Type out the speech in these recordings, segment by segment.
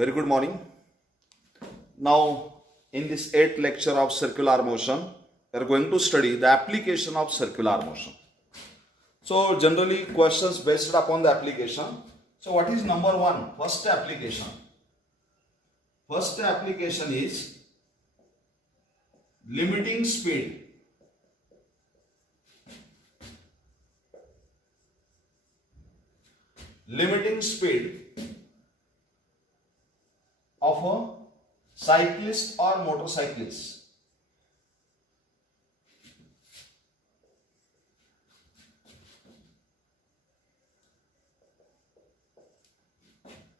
Very good morning. Now, in this 8th lecture of circular motion, we are going to study the application of circular motion. So, generally questions based upon the application. So, what is number one? First application. First application is limiting speed. Limiting speed of a cyclist or motorcyclist.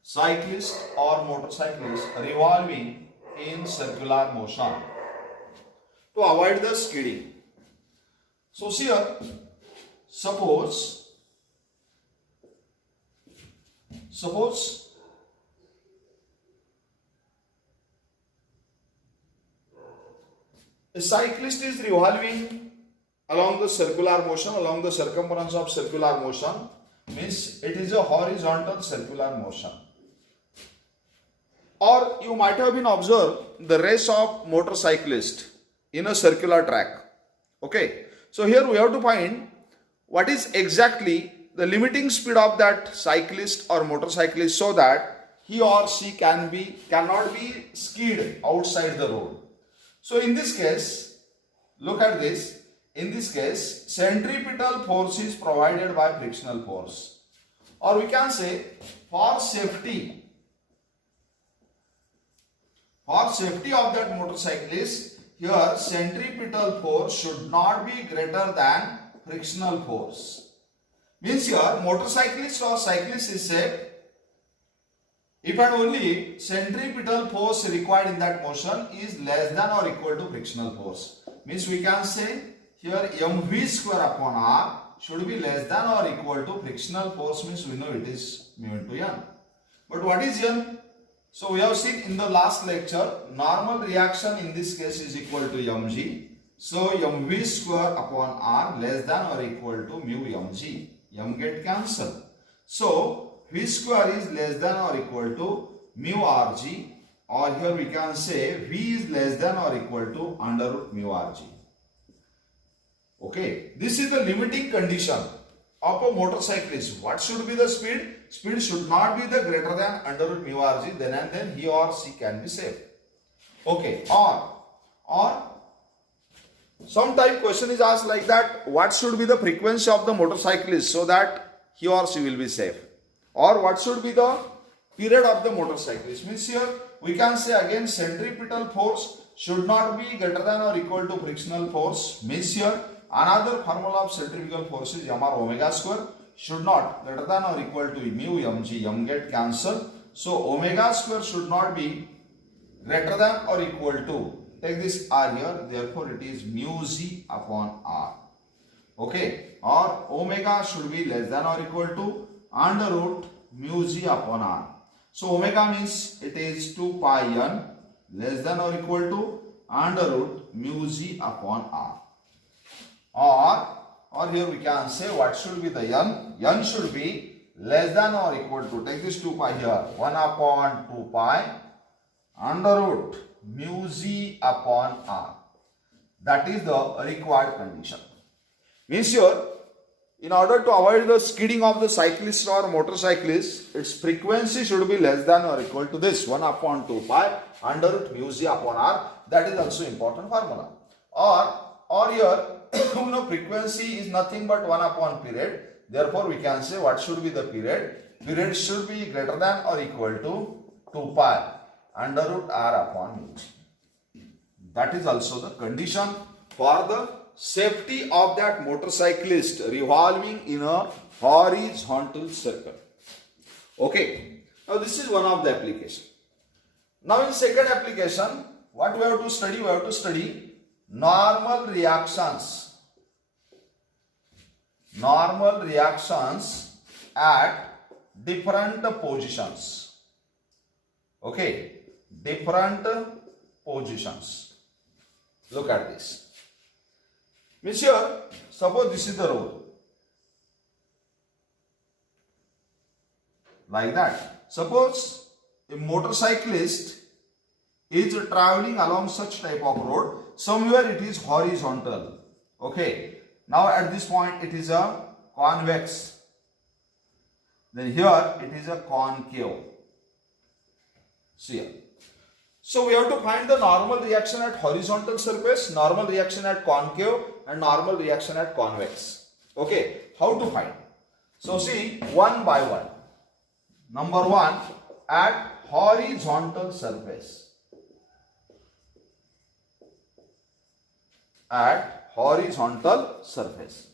Cyclist or motorcyclist revolving in circular motion to avoid the skidding. So here, suppose a cyclist is revolving along the circular motion, along the circumference of circular motion, means it is a horizontal circular motion. Or you might have been observed the race of motorcyclist in a circular track. Okay, so here we have to find what is exactly the limiting speed of that cyclist or motorcyclist so that he or she cannot be skidded outside the road. So in this case, look at this. In this case, centripetal force is provided by frictional force. Or we can say for safety of that motorcyclist, here centripetal force should not be greater than frictional force. Means here motorcyclist or cyclist is safe if and only centripetal force required in that motion is less than or equal to frictional force. Means we can say here mv square upon r should be less than or equal to frictional force, means we know it is mu into n. But what is n? So we have seen in the last lecture, normal reaction in this case is equal to mg. So mv square upon r less than or equal to mu mg. M get cancelled. So v square is less than or equal to mu rg, or here we can say v is less than or equal to under root mu rg. Okay, this is the limiting condition of a motorcyclist. What should be the speed? Speed should not be the greater than under root mu rg, then and then he or she can be safe. Okay, or sometime question is asked like that, what should be the frequency of the motorcyclist so that he or she will be safe? Or what should be the period of the motorcyclist? Means here we can say again centripetal force should not be greater than or equal to frictional force. Means here another formula of centrifugal force is m r omega square should not greater than or equal to mu mg. M get cancelled. So omega square should not be greater than or equal to, take this r here, therefore it is mu z upon r. Okay, or omega should be less than or equal to under root mu z upon r. So omega means it is 2 pi n less than or equal to under root mu z upon r. Or here we can say what should be the n? N should be less than or equal to, take this 2 pi here, 1 upon 2 pi under root mu z upon r. That is the required condition. Means here, in order to avoid the skidding of the cyclist or motorcyclist, its frequency should be less than or equal to this 1 upon 2 pi under root mu z upon r. That is also important formula. Or here, frequency is nothing but 1 upon period. Therefore, we can say what should be the period? Period should be greater than or equal to 2 pi under root r upon mu. That is also the condition for the safety of that motorcyclist revolving in a horizontal circle. Okay, now this is one of the application. Now in second application, what we have to study? We have to study normal reactions. Normal reactions at different positions. Okay, different positions. Look at this. Means here, suppose this is the road. like that. Suppose a motorcyclist is traveling along such type of road, somewhere it is horizontal. Okay. Now at this point it is a convex. Then here it is a concave. See here. So we have to find the normal reaction at horizontal surface, normal reaction at concave, and normal reaction at convex. Okay. How to find? So see, one by one. Number one, at horizontal surface. At horizontal surface.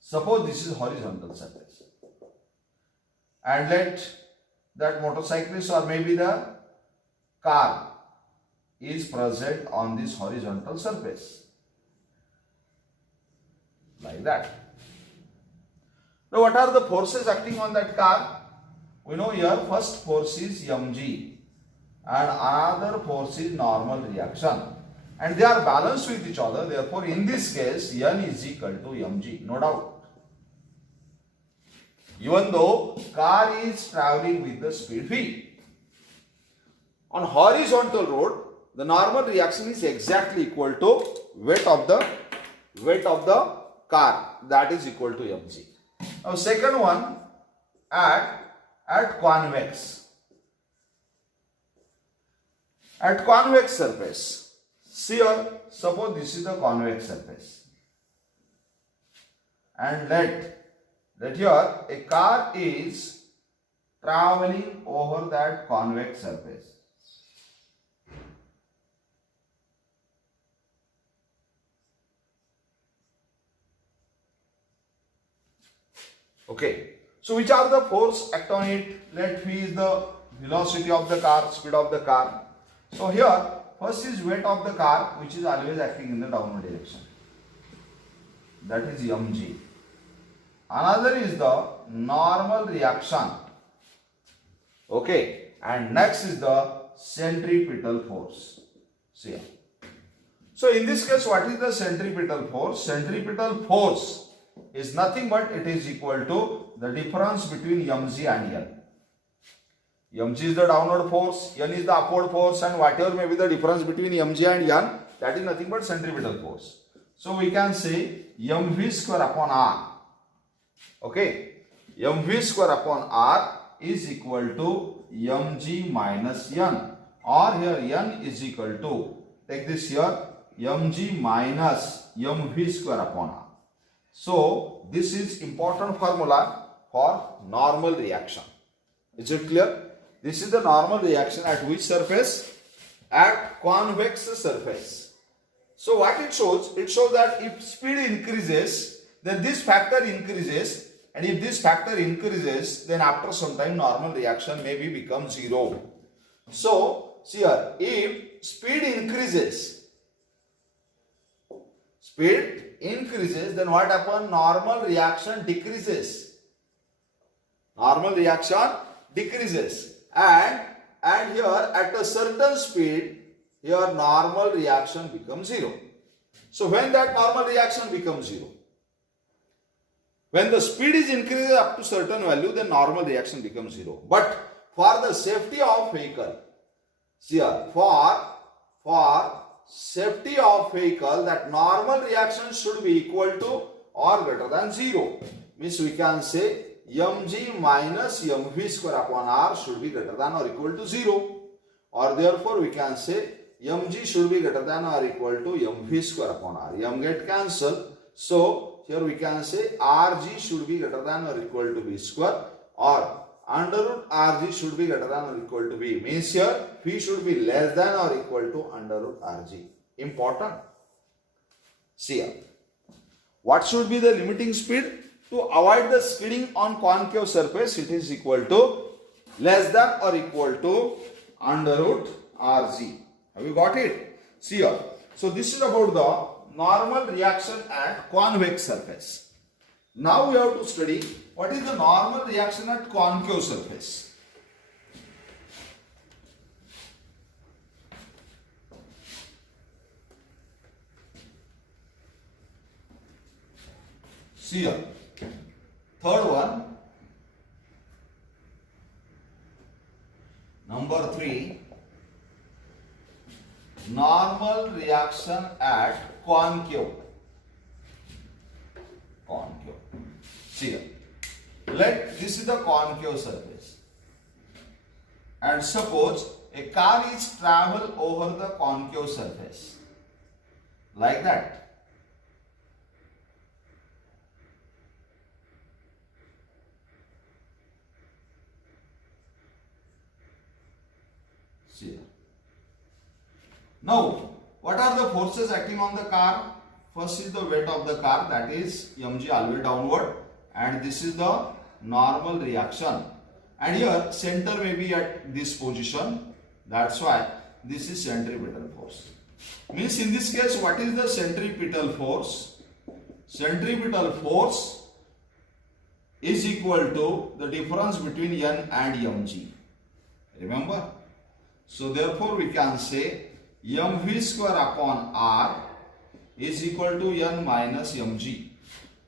Suppose this is horizontal surface. And let that motorcyclist or maybe the car is present on this horizontal surface. Like that. Now what are the forces acting on that car? We know here first force is mg and another force is normal reaction. And they are balanced with each other. Therefore, in this case, n is equal to mg. No doubt. Even though car is traveling with the speed v. On horizontal road, the normal reaction is exactly equal to weight of the car. That is equal to mg. Now, second one, at convex. At convex surface. See here, suppose this is the convex surface. And let here a car is traveling over that convex surface. Okay. So which are the force act on it? Let v is the velocity of the car, speed of the car. So here first is weight of the car, which is always acting in the downward direction. That is mg. Another is the normal reaction. Okay. And next is the centripetal force. See here. So in this case, what is the centripetal force? Centripetal force is nothing but it is equal to the difference between mg and n. mg is the downward force, n is the upward force, and whatever may be the difference between mg and n, that is nothing but centripetal force. So we can say mv square upon r. Okay, mv square upon r is equal to mg minus n, or here n is equal to, take this here, mg minus mv square upon r. So this is important formula for normal reaction. Is it clear? This is the normal reaction at which surface? At convex surface. So what it shows? It shows that if speed increases, then this factor increases, and if this factor increases, then after some time normal reaction maybe become zero. So see here, if speed increases, then what happens? Normal reaction decreases. Normal reaction decreases. And here at a certain speed, here normal reaction becomes zero. So when that normal reaction becomes zero? When the speed is increased up to certain value, then normal reaction becomes zero. But for the safety of vehicle, see here, for safety of vehicle, that normal reaction should be equal to or greater than 0. Means we can say mg minus mv square upon r should be greater than or equal to 0. Or therefore we can say mg should be greater than or equal to mv square upon r. M get cancelled. So here we can say rg should be greater than or equal to v square, or under root rg should be greater than or equal to v. Means here v should be less than or equal to under root rg. Important. See here. What should be the limiting speed? To avoid the skidding on concave surface, it is equal to less than or equal to under root rg. Have you got it? See here. So this is about the normal reaction at convex surface. Now we have to study what is the normal reaction at concave surface. See here. Third one. Number 3, normal reaction at concave. See here. This is the concave surface. And suppose a car is travel over the concave surface. Like that. See here. Now, what are the forces acting on the car? First is the weight of the car, that is mg all the way downward, and this is the normal reaction. And here center may be at this position, that's why this is centripetal force. Means in this case, what is the centripetal force? Centripetal force is equal to the difference between N and mg. Remember? So therefore we can say mv square upon r is equal to N minus mg,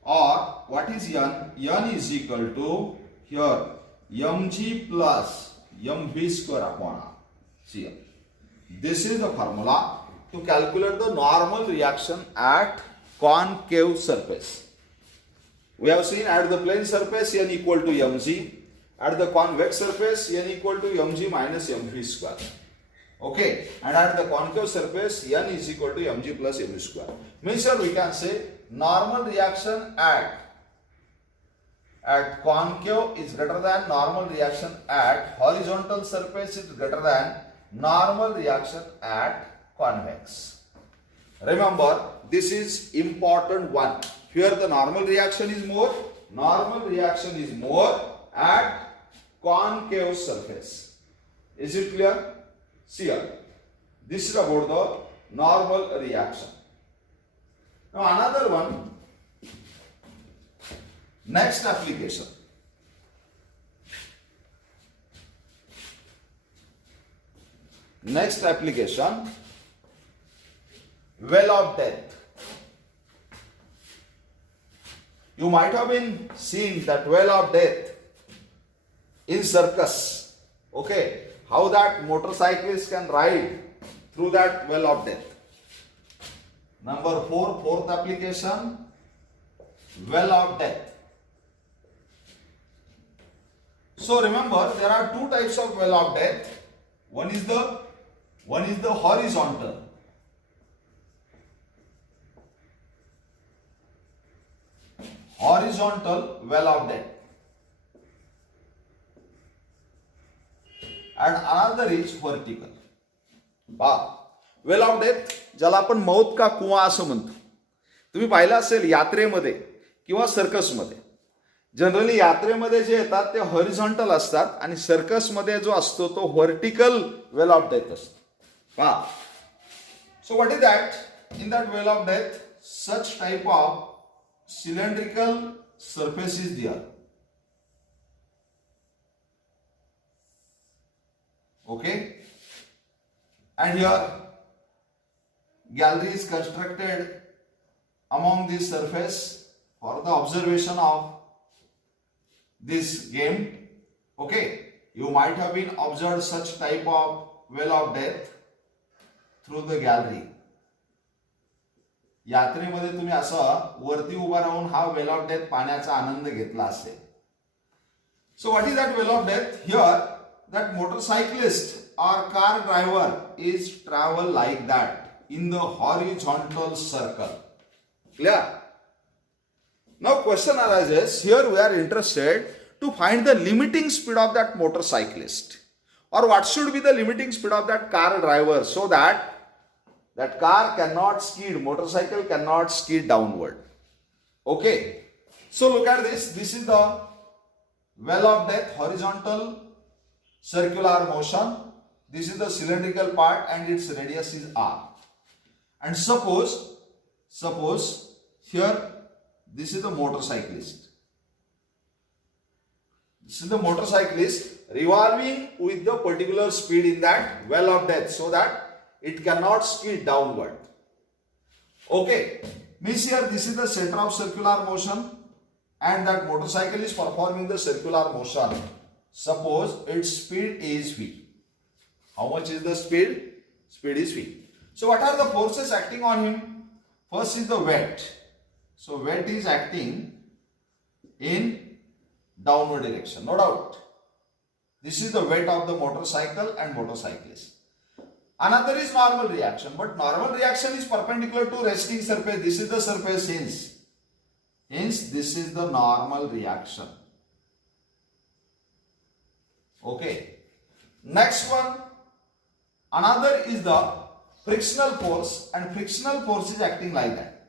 or what is N? N is equal to here mg plus mv square upon r. See here. This is the formula to calculate the normal reaction at concave surface. We have seen at the plane surface N equal to mg, at the convex surface N equal to mg minus mv square. Okay, and at the concave surface N is equal to mg plus mv square. Means here we can say normal reaction at concave is greater than normal reaction at horizontal surface is greater than normal reaction at convex. Remember, this is important one. Here the normal reaction is more at concave surface. Is it clear? See here. This is about the normal reaction. Now another one. Next application. Well of death. You might have been seeing that well of death in circus. Okay, how that motorcyclist can ride through that well of death. Number 4, fourth application, well of death. So remember, there are two types of well of death. One is the horizontal. Horizontal well of death. And another is vertical. Well of death, ज्याला आपण मौत का कुवा असं म्हणतो. तुम्ही पाहिलं असेल यात्रेमध्ये किंवा सर्कसमध्ये. जनरली यात्रेमध्ये जे येतात ते हॉरिझॉन्टल असतात आणि सर्कसमध्ये जो असतो तो व्हर्टिकल वेल ऑफ डेथ असतो. पहा, सो what is that? In that well of death such type of cylindrical surface is there. Okay, and here gallery is constructed among this surface for the observation of this game. Okay, you might have been observed such type of well of death through the gallery. यात्रेमध्ये तुम्ही असं वरती उभा राहून हा well of death पाण्याचा आनंद घेतला असेल. So what is that well of death? Here that motorcyclist or car driver is travel like that in the horizontal circle. Clear? Now question arises, here we are interested to find the limiting speed of that motorcyclist, or what should be the limiting speed of that car driver so that that car cannot skid, motorcycle cannot skid downward. Okay, so look at this. This is the well of death, horizontal circular motion. This is the cylindrical part and its radius is r. And suppose here this is the motorcyclist. This is the motorcyclist revolving with the particular speed in that well of death so that it cannot skid downward. Okay, means here this is the center of circular motion and that motorcycle is performing the circular motion. Suppose its speed is v. How much is the speed? Speed is v. So what are the forces acting on him? First is the weight. So weight is acting in downward direction, no doubt. This is the weight of the motorcycle and motorcyclist. Another is normal reaction, but normal reaction is perpendicular to resting surface. This is the surface hence this is the normal reaction. Okay. Next one, another is the frictional force, and frictional force is acting like that.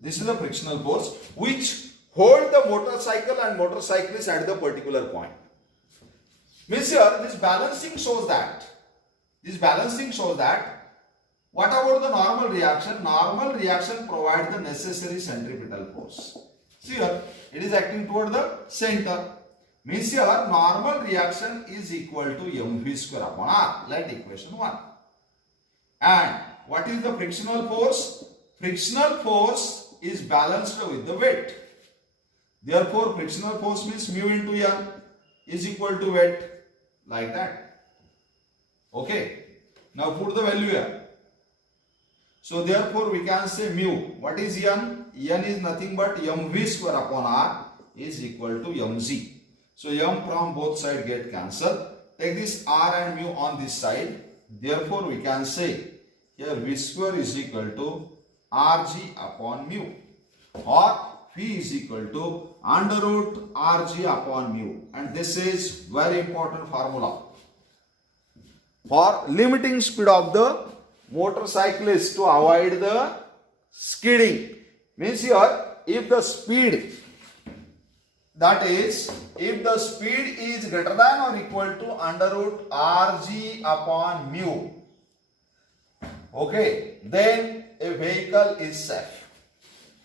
This is the frictional force which hold the motorcycle and motorcyclist at the particular point. Means here this balancing shows that what about the normal reaction? Normal reaction provides the necessary centripetal force. See here, it is acting toward the center. Means here normal reaction is equal to mv square upon r. Let equation 1. And what is the frictional force? Frictional force is balanced with the weight. Therefore, frictional force means mu into n is equal to weight, like that. Okay. Now put the value here. So therefore we can say mu. What is n? N is nothing but mv square upon r is equal to mg. So m from both sides get cancelled. Take this r and mu on this side. Therefore we can say here v square is equal to rg upon mu, or v is equal to under root rg upon mu. And this is very important formula for limiting speed of the motorcyclist to avoid the skidding. Means here if the speed is greater than or equal to under root rg upon mu, okay, then a vehicle is safe.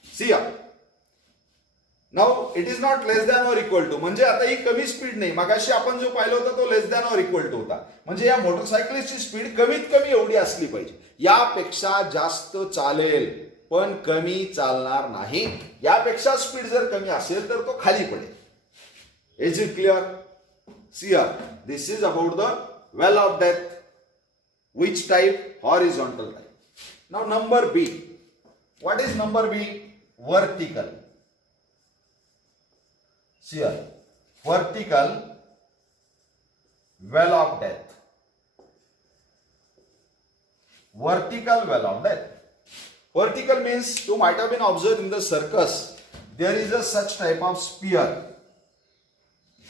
See here. Now it is not less than or equal to. म्हणजे आता ही कमी speed नाही. मगाशी आपण जो पाहिलं होतं तो लेस दॅन और इक्वल टू होता. म्हणजे या मोटरसायकलिस्टची स्पीड कमीत कमी एवढी असली पाहिजे. यापेक्षा जास्त चालेल पण कमी चालणार नाही. यापेक्षा स्पीड जर कमी असेल तर तो खाली पडेल. Is it clear? See here, this is about the well of death. Which type? Horizontal type. Now number B. What is number B? Vertical. See here, vertical well of death. Vertical well of death. Vertical means you might have been observed in the circus. There is a such type of spear.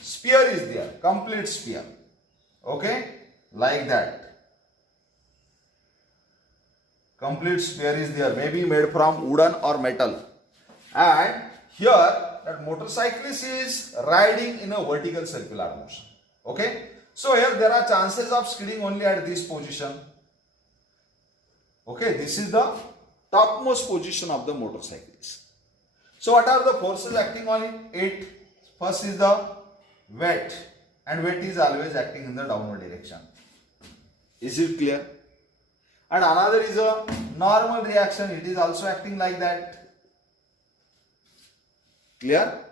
Spear is there, complete spear. Okay, like that. Complete spear is there, maybe made from wooden or metal. And here that motorcyclist is riding in a vertical circular motion. Okay, so here there are chances of skidding only at this position. Okay, this is the topmost position of the motorcyclist. So what are the forces acting on it? First is the weight, and weight is always acting in the downward direction. Is it clear? And another is a normal reaction. It is also acting like that. Clear?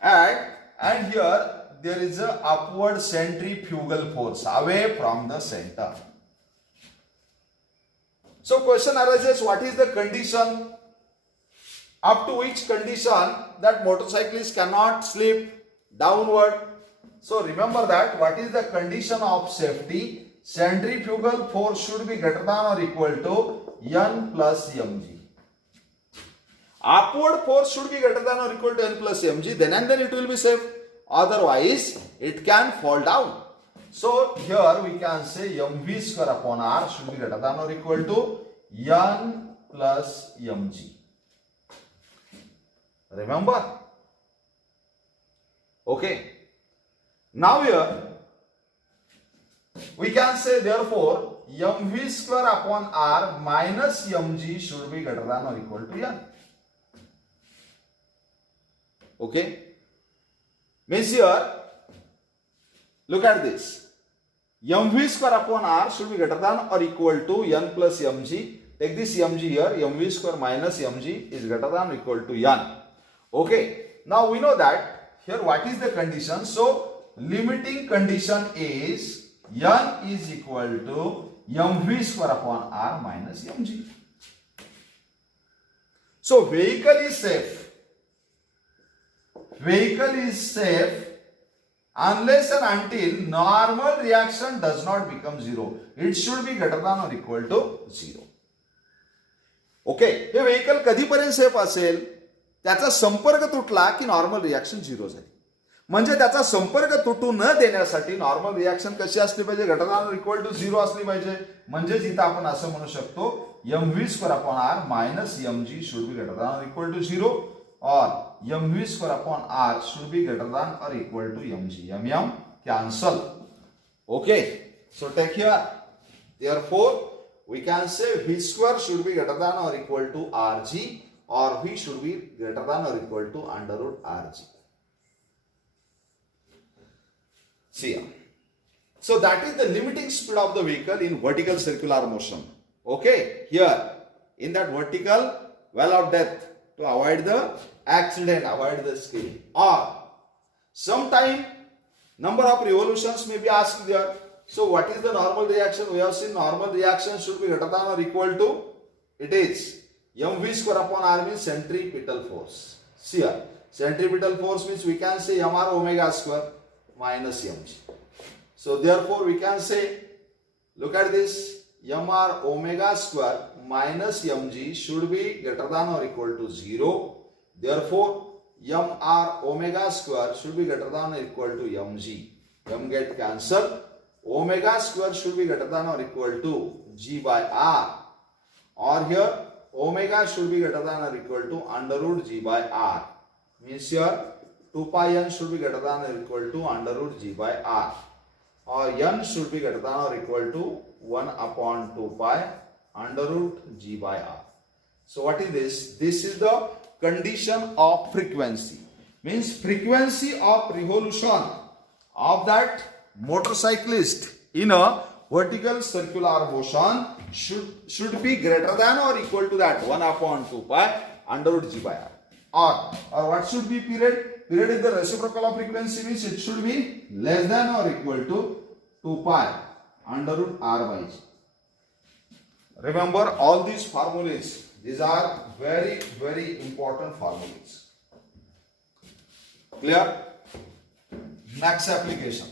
And here there is a upward centrifugal force away from the center. So question arises, what is the condition up to which condition that motorcyclist cannot slip downward? So remember that what is the condition of safety? Centrifugal force should be greater than or equal to N plus mg. Upward force should be greater than or equal to N plus mg, then and then it will be safe. Otherwise, it can fall down. So here we can say mv square upon r should be greater than or equal to N plus mg. Remember? Okay. Now here we can say therefore mv square upon r minus mg should be greater than or equal to n. Okay, means here look at this, mv square upon r should be greater than or equal to n plus mg. Take this mg here, mv square minus mg is greater than or equal to n. Okay, now we know that here what is the condition. So limiting condition is n is equal to mv square upon r minus mg. So vehicle is safe. Vehicle is safe unless and until normal reaction does not become zero. It should be greater than or equal to zero. Okay, हे vehicle कधीपर्यंत safe असेल? त्याचा संपर्क तुटला की normal reaction zero झाली. म्हणजे त्याचा संपर्क तुटू न देण्यासाठी नॉर्मल रिॲक्शन कशी असली पाहिजे? Greater than equal to zero असली पाहिजे. म्हणजे इथं आपण असं म्हणू शकतो mv square upon r minus mg should be greater than equal to zero और mv square upon r should be greater than और equal to mg. mm cancel. Okay, so take here. Therefore we can say v square should be greater than or equal to rg, or v should be greater than or equal to under root rg. See here. So that is the limiting speed of the vehicle in vertical circular motion. Okay, here in that vertical well of death, to avoid the accident, avoid the skill, or sometime number of revolutions may be asked there. So what is the normal reaction? We have seen normal reaction should be greater than or equal to, it is mv square upon r means centripetal force. See here, centripetal force means we can say mr omega square minus mg. So therefore we can say, look at this, mr omega square minus mg should be greater than or equal to 0. Therefore mr omega square should be greater than or equal to mg. M get cancelled. Omega square should be greater than or equal to g by r, or here omega should be greater than or equal to under root g by r. Means here 2 pi n should be greater than or equal to under root g by r, or n should be greater than or equal to 1 upon 2 pi under root g by r. So what is this? This is the condition of frequency. Means frequency of revolution of that motorcyclist in a vertical circular motion should be greater than or equal to that 1 upon 2 pi under root g by r. Or what should be period? Period is the reciprocal of frequency, means it should be less than or equal to 2 pi under root r by g. Remember all these formulas. These are very, very important formulas. Clear? Next application.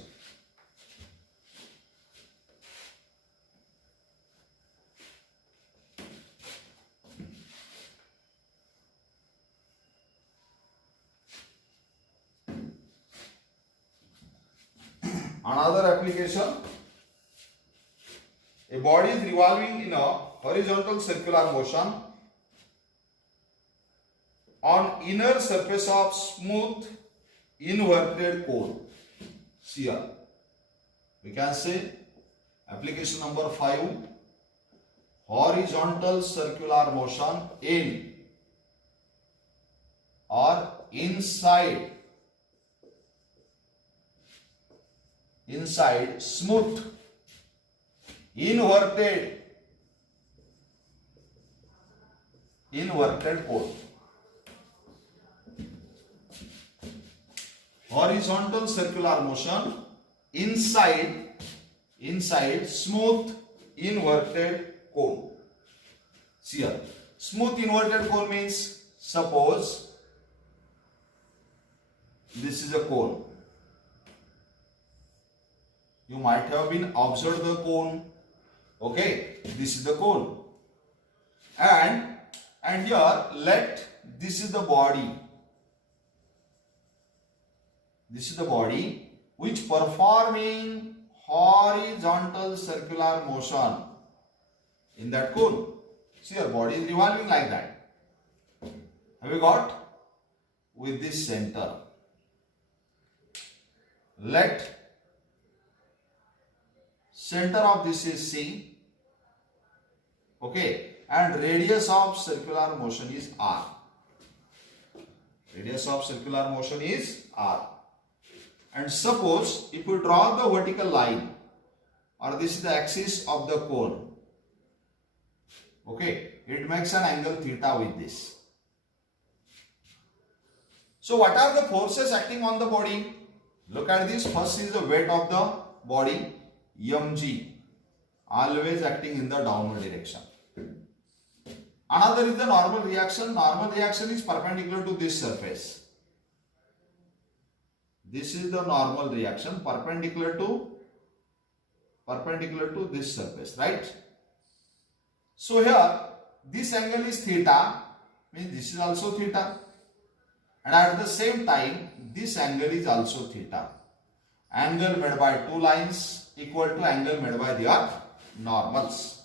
Another application, a body is revolving in a horizontal circular motion on inner surface of smooth inverted cone. See here, we can say application number 5, horizontal circular motion in or inside smooth inverted cone. Horizontal circular motion inside smooth inverted cone. See here, smooth inverted cone means, suppose this is a cone. You might have been observed the cone. Okay, this is the cone, and here this is the body. This is the body which performing horizontal circular motion in that cone. See, your body is revolving like that. Have you got? With this center. Let center of this is C. Okay, and radius of circular motion is R. Radius of circular motion is R. And suppose if you draw the vertical line, or this is the axis of the cone, okay, it makes an angle theta with this. So what are the forces acting on the body? Look at this. First is the weight of the body, mg, always acting in the downward direction. Another is the normal reaction. Normal reaction is perpendicular to this surface. This is the normal reaction, perpendicular to this surface, right? So here this angle is theta, means this is also theta, and at the same time this angle is also theta. Angle made by two lines equal to angle made by their normals.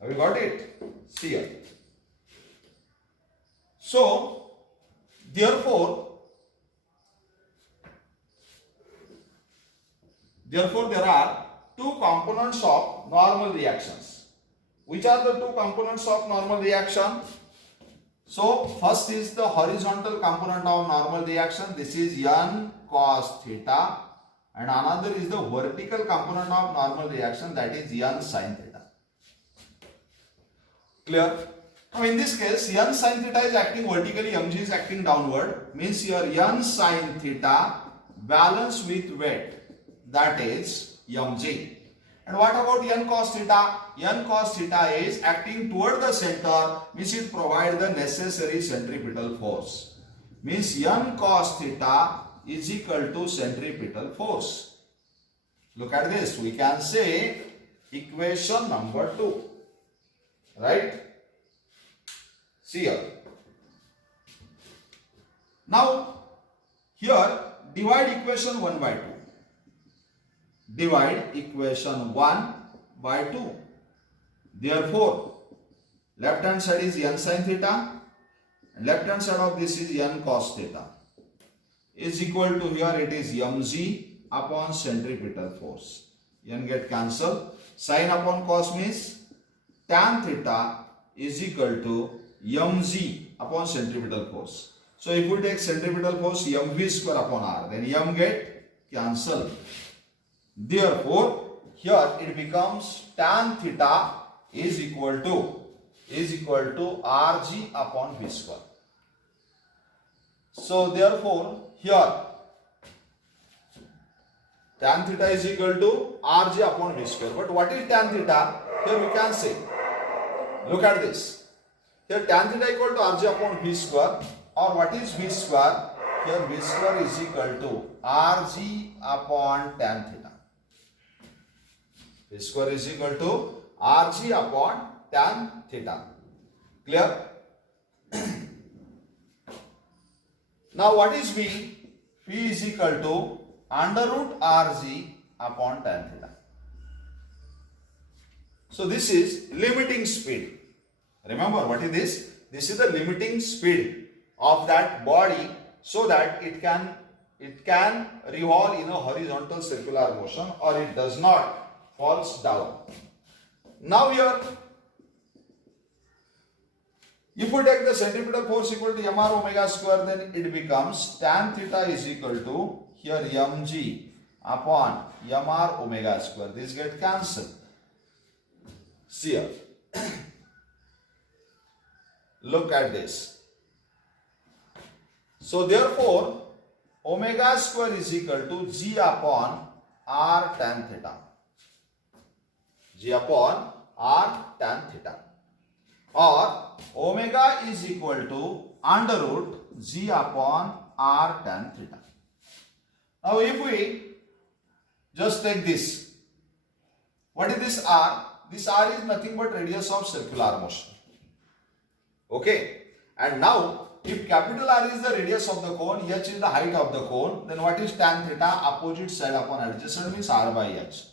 Have you got it? See here. So therefore there are two components of normal reactions. Which are the two components of normal reaction? So first is the horizontal component of normal reaction. This is n cos theta, and another is the vertical component of normal reaction, that is n sin theta. Clear? Now in this case, n sin theta is acting vertically, mg is acting downward, means here n sin theta balance with weight, that is mg. And what about n cos theta? N cos theta is acting toward the center, means it provides the necessary centripetal force. Means n cos theta is equal to centripetal force. Look at this. We can say equation number 2. Right? See here. Now, here divide equation 1 by 2. Divide equation 1 by 2. Therefore, left hand side is n sin theta, and left hand side of this is n cos theta, is equal to, here it is mg upon centripetal force. N get cancelled. Sin upon cos means tan theta is equal to mg upon centripetal force. So if we take centripetal force mv square upon r, then m get cancelled. Therefore, here it becomes tan theta is equal to rg upon v square. So therefore, here tan theta is equal to rg upon v square. But what is tan theta? Here we can say, look at this. Here tan theta equal to rg upon v square, or what is v square? Here v square is equal to rg upon tan theta. V square is equal to rg upon tan theta. Clear? Now what is V? V is equal to under root rg upon tan theta. So this is limiting speed. Remember what is this? This is the limiting speed of that body, so that it can revolve in a horizontal circular motion, or it does not falls down. Now here, if we take the centripetal force equal to mr omega square, then it becomes tan theta is equal to, here mg upon mr omega square. This get cancelled. See here. Look at this. So therefore, omega square is equal to g upon r tan theta. G upon r tan theta, or omega is equal to under root g upon r tan theta. Now if we just take this, what is this r? This r is nothing but radius of circular motion. Okay, and now if capital R is the radius of the cone, h is the height of the cone, then what is tan theta? Opposite side upon adjacent means r by h.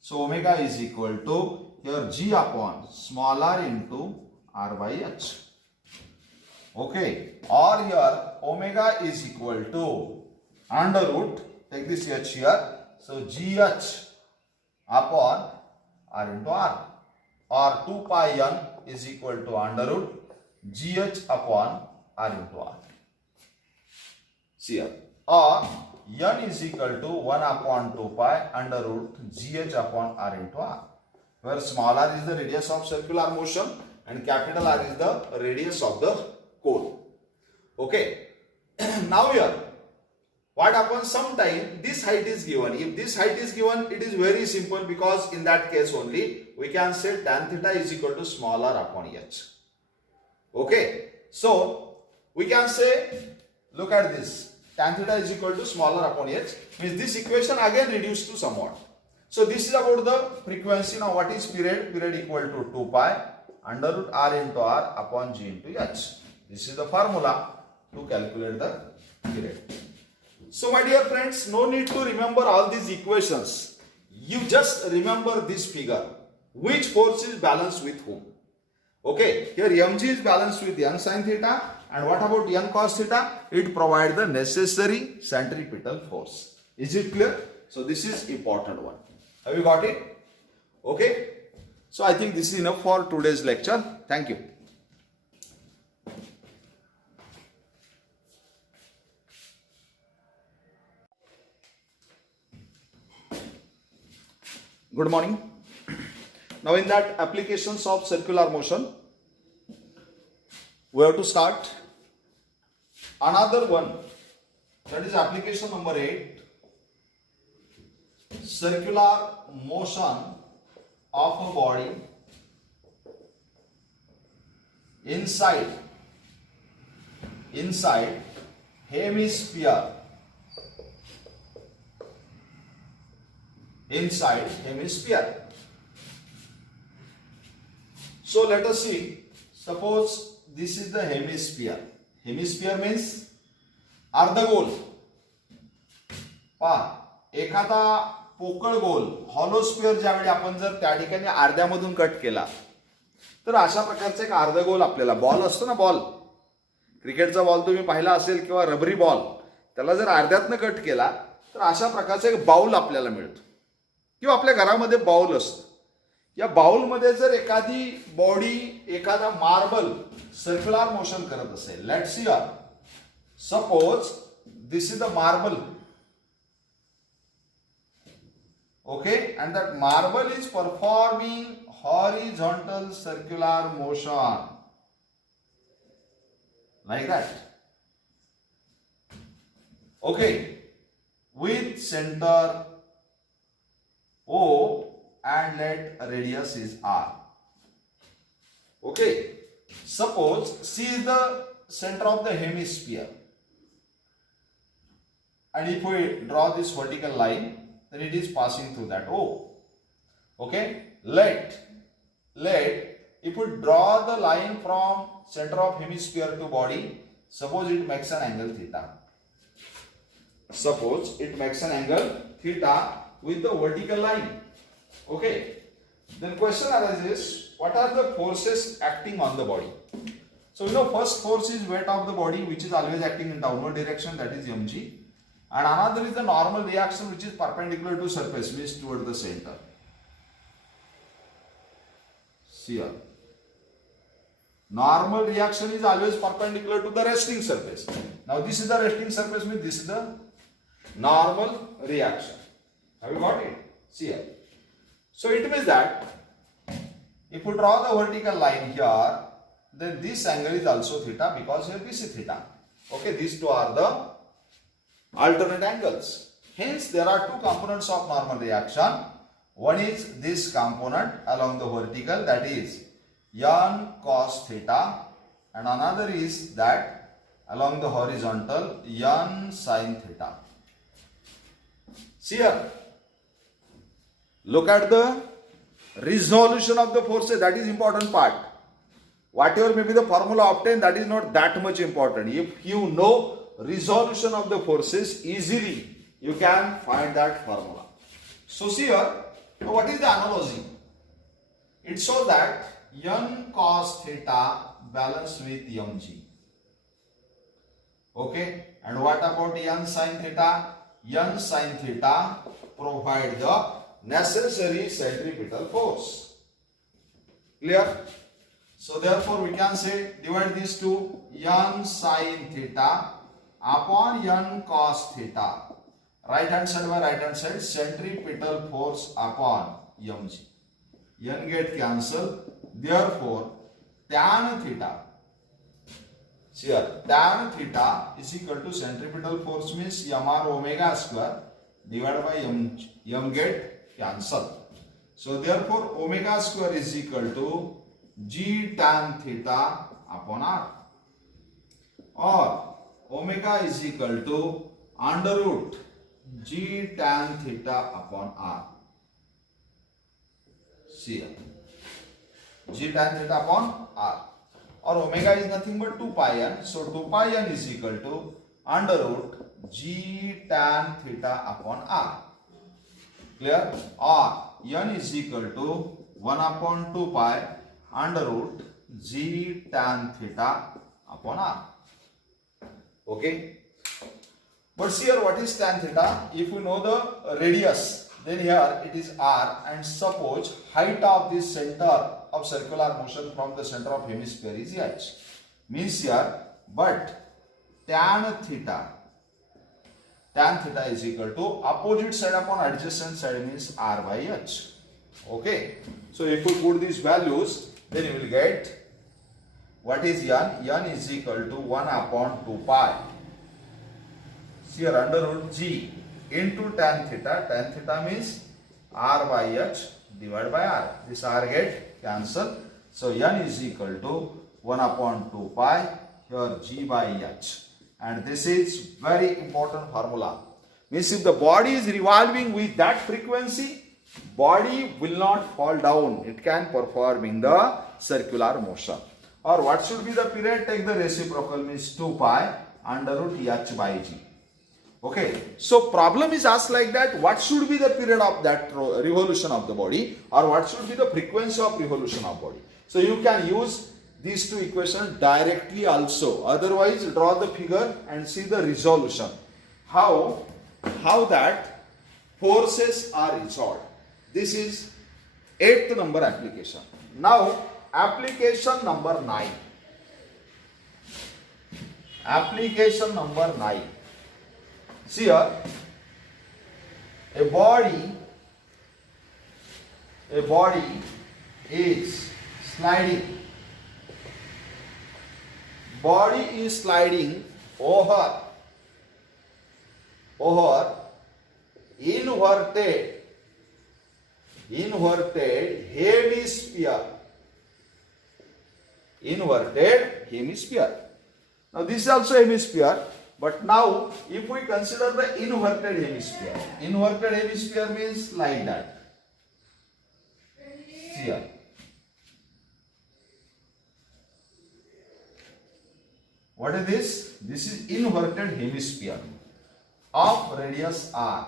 So omega is equal to, here g upon small r into r by h. Okay, or here omega is equal to under root, take this h here, so gh upon r into r, or 2 pi n is equal to under root gh upon r into r. See here, or n is equal to 1 upon 2 pi under root gh upon r into r, where small r is the radius of circular motion and capital R is the radius of the cone. Okay, now here what happens sometime this height is given. If this height is given, it is very simple, because in that case only we can say tan theta is equal to small r upon h. Okay, so we can say, look at this, tan theta is equal to small r upon h, means this equation again reduced to somewhat. So this is about the frequency. Now what is period? Period equal to 2 pi under root r into r upon g into h. This is the formula to calculate the period. So my dear friends, no need to remember all these equations. You just remember this figure. Which force is balanced with whom? Okay, here mg is balanced with n sin theta, and what about n cos theta? It provides the necessary centripetal force. Is it clear? So this is important one. Have you got it? Okay. So I think this is enough for today's lecture. Thank you. Good morning. Now in that applications of circular motion, we have to start another one, that is application number 8, circular motion of a body inside hemisphere. Inside hemisphere. So let us see, suppose this is the hemisphere. Hemisphere means अर्धगोल. पहा, एखादा पोकळ गोल hollow square ज्यावेळी आपण जर त्या ठिकाणी अर्ध्यामधून cut केला, तर अशा प्रकारचा एक अर्धगोल आपल्याला, बॉल असतो ना, बॉल, क्रिकेटचा बॉल तुम्ही पाहिला असेल किंवा रबरी बॉल, त्याला जर अर्ध्यातनं कट केला तर अशा प्रकारचा एक बाउल आपल्याला मिळतो, किंवा आपल्या घरामध्ये बाउल असतो. या बाउलमध्ये जर एखादी बॉडी, एखादा मार्बल सर्क्युलर मोशन करत असेल, let's see, suppose this is the marble, okay, and that marble is performing horizontal circular motion like that, okay, with center O and let radius is R. Okay, suppose C is the center of the hemisphere, and if we draw this vertical line, then it is passing through that O. Okay, let if we draw the line from center of hemisphere to body, suppose it makes an angle theta. Suppose it makes an angle theta with the vertical line. Okay, then question arises, what are the forces acting on the body? So you know, first force is weight of the body, which is always acting in downward direction, that is mg. And another is the normal reaction, which is perpendicular to surface, means toward the center. See here, normal reaction is always perpendicular to the resting surface. Now this is the resting surface, means this is the normal reaction. Have you got it? See here. So it means that if we draw the vertical line here, then this angle is also theta, because here this is theta. Okay, these two are the alternate angles. Hence there are two components of normal reaction. One is this component along the vertical, that is n cos theta, and another is that along the horizontal, n sin theta. See here, look at the resolution of the forces, that is important part. Whatever may be the formula obtained, that is not that much important. If you know resolution of the forces, easily you can find that formula. So see here, what is the analogy? It shows that n cos theta balanced with mg. Okay, and what about n sin theta? N sin theta provide the necessary centripetal force. Clear? So therefore we can say, divide these two, n sin theta upon n cos theta. Right hand side by right hand side, centripetal force upon mg. N get cancelled. Therefore tan theta. here tan theta is equal to centripetal force means mr omega square divided by m get cancelled. So therefore omega square is equal to g tan theta upon r, or omega is equal to under root g tan theta upon r. See here, g tan theta upon r, or omega is nothing but 2 pi n. So 2 pi n is equal to under root g tan theta upon r. Clear? Or n is equal to 1 upon 2 pi under root g tan theta upon r. Okay. But here what is tan theta? If you know the radius, then here it is r, and suppose height of this center of circular motion from the center of hemisphere is h. Means here, but tan theta is equal to opposite side upon adjacent side means r by h. Okay. So if we put these values, then you will get what is n? N is equal to 1 upon 2 pi. Here under root g into tan theta. Tan theta means r by h divided by r. This r get cancelled. So n is equal to 1 upon 2 pi. Here g by h. And this is very important formula. Means if the body is revolving with that frequency, body will not fall down. It can perform in the circular motion. Or what should be the period? Take the reciprocal means 2 pi under root h by g. Okay. So problem is asked like that. What should be the period of that revolution of the body, or what should be the frequency of revolution of body? So you can use these two equations directly also. Otherwise, draw the figure and see the resolution. How that forces are resolved. This is 8th number application. Now, application number 9. Application number 9. See here, a body is sliding. Body is sliding over inverted hemisphere. Inverted hemisphere. Now this is also hemisphere, but now if we consider the inverted hemisphere means like that. See here. What is this? This is inverted hemisphere of radius r.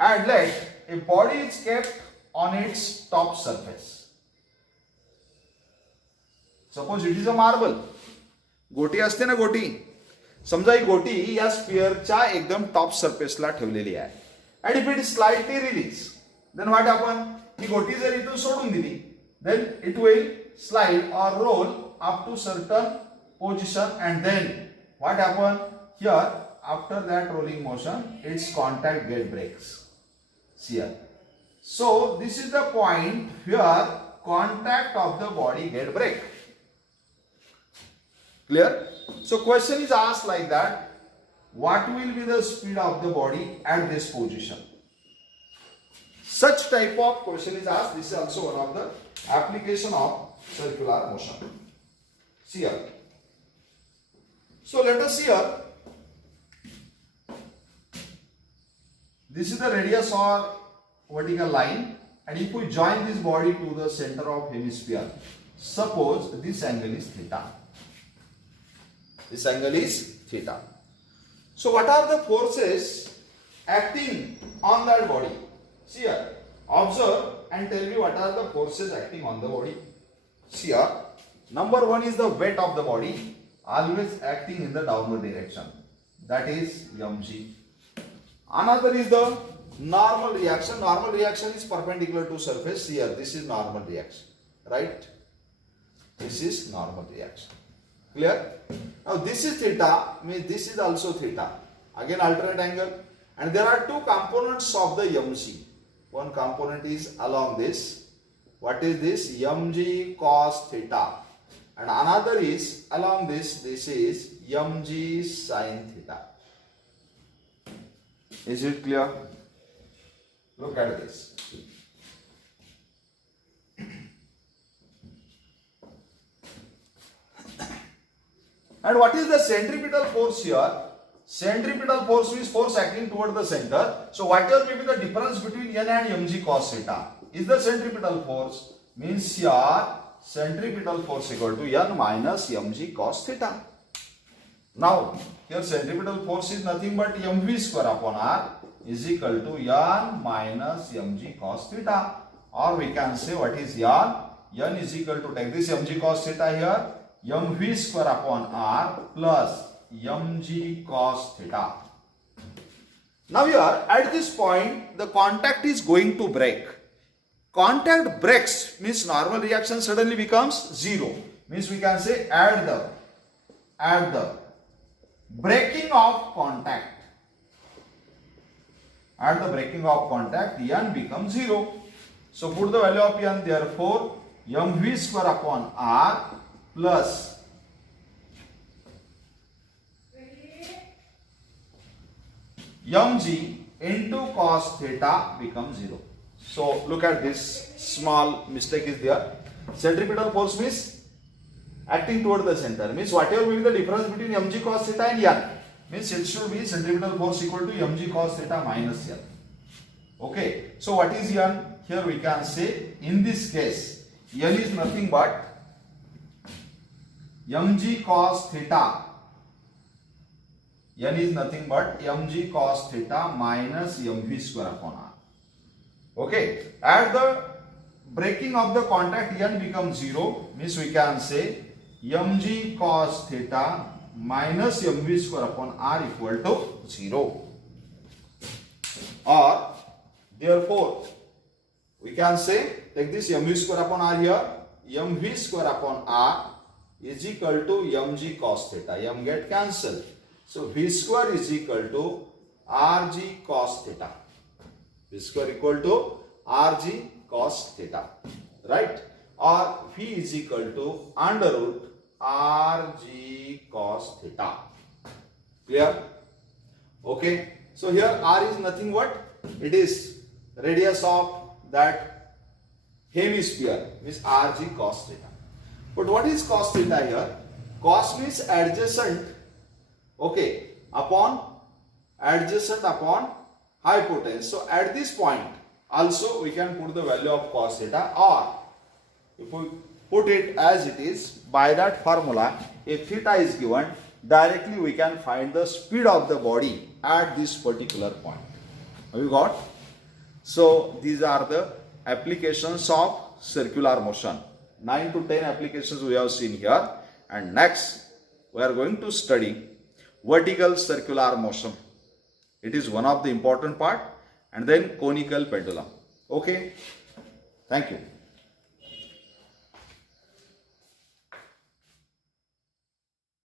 And let a body is kept on its top surface. Suppose it is a marble. गोटी असते ना गोटी. समजा ही गोटी या स्फिअरच्या एकदम top सरफेसला ठेवलेली आहे. And if it is slightly released, then what happen? ही गोटी जर इथून सोडून दिली, then it will slide or roll up to certain position, and then what happen? Here, after that rolling motion, its contact get breaks. See here. So this is the point where contact of the body get break. Clear? So question is asked like that. What will be the speed of the body at this position? Such type of question is asked. This is also one of the application of circular motion. See here. So let us see here. This is the radius or vertical line, and if we join this body to the center of hemisphere, suppose this angle is theta. This angle is theta. So what are the forces acting on that body? See here. Observe and tell me what are the forces acting on the body. See here. Number one is the weight of the body, always acting in the downward direction. That is mg. Another is the normal reaction. Normal reaction is perpendicular to surface. Here, this is normal reaction, right? This is normal reaction. Clear? Now this is theta, means this is also theta. Again alternate angle. And there are two components of the mg. One component is along this, What is this? mg cos theta. And another is along this is mg sin theta. Is it clear? Look at this. And what is the centripetal force here? Centripetal force is force acting toward the center. So whatever may be the difference between n and mg cos theta is the centripetal force. Means here centripetal force equal to n minus mg cos theta. Now here centripetal force is nothing but mv square upon r is equal to n minus mg cos theta. Or we can say what is n? N is equal to, take this mg cos theta here, mv square upon r plus mg cos theta. Now here at this point the contact is going to break. Contact breaks means normal reaction suddenly becomes zero. Means we can say at the breaking of contact. At the breaking of contact, n becomes 0. So put the value of n, therefore mv square upon r plus mg into cos theta becomes 0. So look at this, small mistake is there. Centripetal force means acting toward the center. Means whatever will be the difference between mg cos theta and n. Means it should be centripetal force equal to mg cos theta minus n. Okay. So what is n? Here we can say in this case n is nothing but mg cos theta. N is nothing but mg cos theta minus mv square upon r. Okay. At the breaking of the contact, n becomes 0. Means we can say mg cos theta minus mv square upon r equal to 0. Or therefore we can say, take this mv square upon r here, mv square upon r is equal to mg cos theta. M get cancelled. So v square is equal to rg cos theta. V square equal to rg cos theta. Right? Or v is equal to under root rg cos theta. Clear? Okay. So here r is nothing but it is radius of that hemisphere, means rg cos theta. But what is cos theta here? Cos means adjacent, okay, adjacent upon hypotenuse. So at this point also we can put the value of cos theta, or if we put it as it is by that formula, if theta is given, directly we can find the speed of the body at this particular point. Have you got? So these are the applications of circular motion. 9 to 10 applications we have seen here, and next we are going to study vertical circular motion. It is one of the important part, and then conical pendulum. Okay, thank you.